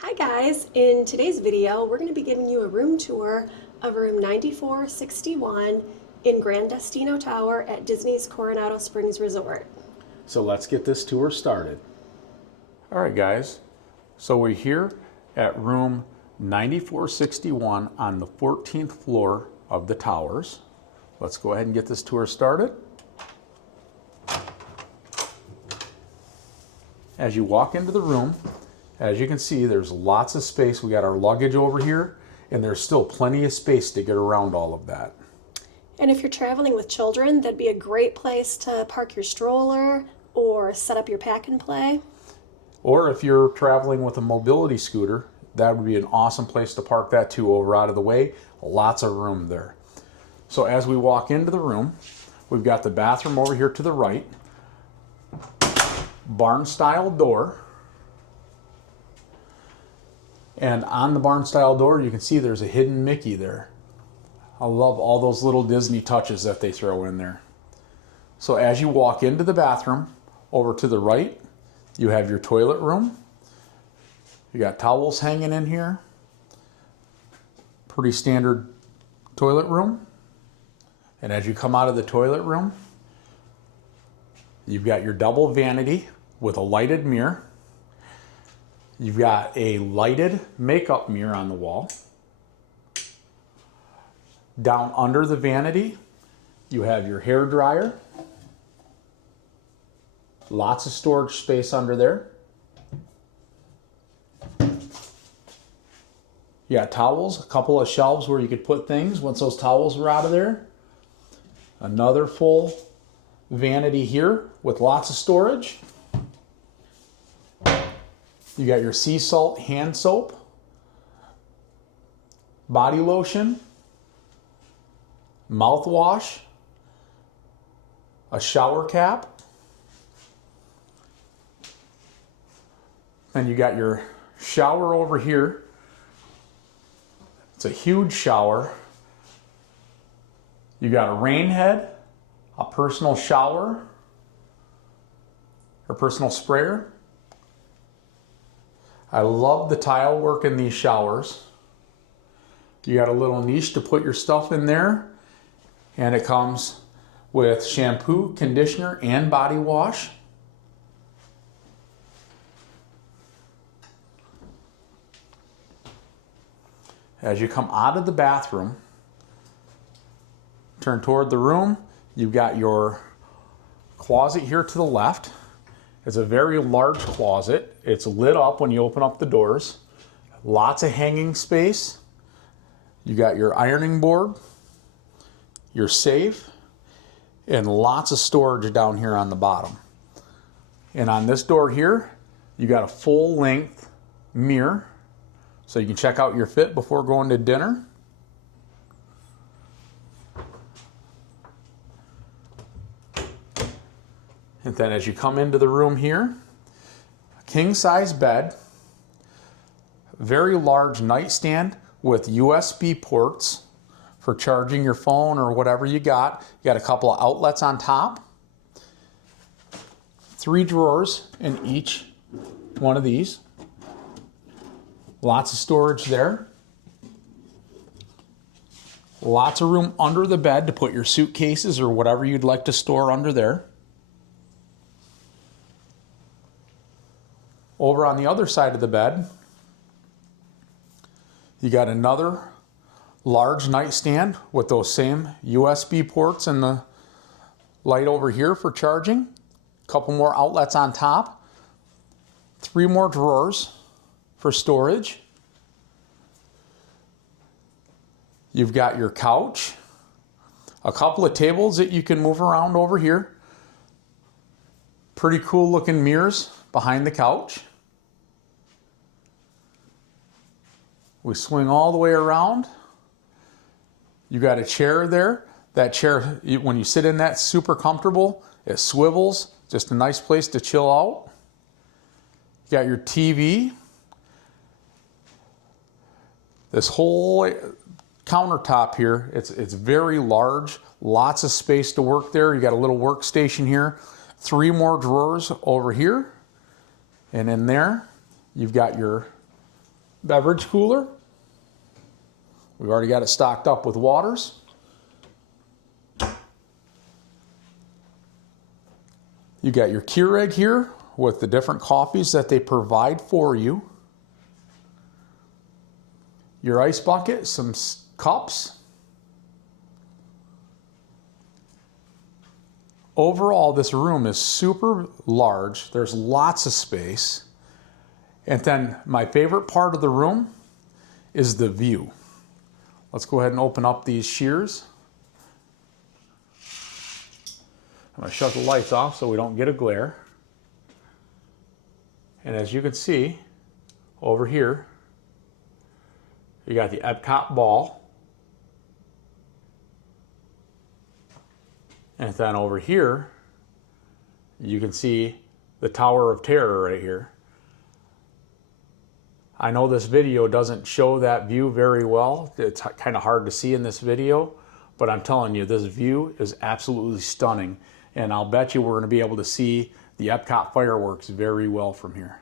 Hi guys, in today's video we're going to be giving you a room tour of room 9461 in Gran Destino Tower at Disney's Coronado Springs Resort. So let's get this tour started. All right guys, so we're here at room 9461 on the 14th floor of the towers. Let's go ahead and get this tour started. As you walk into the room, as you can see, there's lots of space. We got our luggage over here, and there's still plenty of space to get around all of that. And if you're traveling with children, that'd be a great place to park your stroller or set up your pack and play. Or if you're traveling with a mobility scooter, that would be an awesome place to park that too, over out of the way. Lots of room there. So as we walk into the room, we've got the bathroom over here to the right, barn style door. And on the barn style door, you can see there's a hidden Mickey there. I love all those little Disney touches that they throw in there. So as you walk into the bathroom, over to the right, you have your toilet room. You got towels hanging in here. Pretty standard toilet room. And as you come out of the toilet room, you've got your double vanity with a lighted mirror. You've got a lighted makeup mirror on the wall. Down under the vanity, you have your hair dryer. Lots of storage space under there. You got towels, a couple of shelves where you could put things once those towels are out of there. Another full vanity here with lots of storage. You got your sea salt hand soap, body lotion, mouthwash, a shower cap, and you got your shower over here. It's a huge shower. You got a rain head, a personal shower, or personal sprayer. I love the tile work in these showers. You got a little niche to put your stuff in there, and it comes with shampoo, conditioner, and body wash. As you come out of the bathroom, turn toward the room, you've got your closet here to the left. It's a very large closet. It's lit up when you open up the doors. Lots of hanging space. You got your ironing board, your safe, and lots of storage down here on the bottom. And on this door here, you got a full length mirror so you can check out your fit before going to dinner. And then as you come into the room here, a king size bed, very large nightstand with USB ports for charging your phone or whatever you got. You got a couple of outlets on top, 3 drawers in each one of these. Lots of storage there. Lots of room under the bed to put your suitcases or whatever you'd like to store under there. Over on the other side of the bed, you got another large nightstand with those same USB ports and the light over here for charging. A couple more outlets on top. 3 more drawers for storage. You've got your couch. A couple of tables that you can move around over here. Pretty cool looking mirrors behind the couch. We swing all the way around. You got a chair there. That chair, when you sit in that, super comfortable. It swivels, just a nice place to chill out. You got your TV. This whole countertop here, it's very large. Lots of space to work there. You got a little workstation here. 3 more drawers over here. And in there, you've got your beverage cooler. We've already got it stocked up with waters. You got your Keurig here with the different coffees that they provide for you. Your ice bucket, some cups. Overall, this room is super large. There's lots of space. And then my favorite part of the room is the view. Let's go ahead and open up these shears. I'm going to shut the lights off so we don't get a glare. And as you can see, over here, you got the Epcot ball. And then over here, you can see the Tower of Terror right here. I know this video doesn't show that view very well. It's kind of hard to see in this video, but I'm telling you, this view is absolutely stunning. And I'll bet you we're going to be able to see the Epcot fireworks very well from here.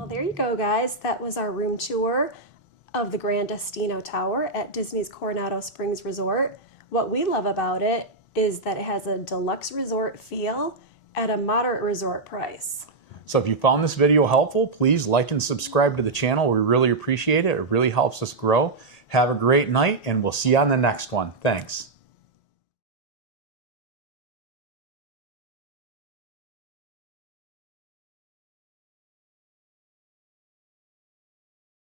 Well, there you go, guys. That was our room tour of the Gran Destino Tower at Disney's Coronado Springs Resort. What we love about it is that it has a deluxe resort feel at a moderate resort price. So if you found this video helpful, please like and subscribe to the channel. We really appreciate it. It really helps us grow. Have a great night, and we'll see you on the next one. Thanks.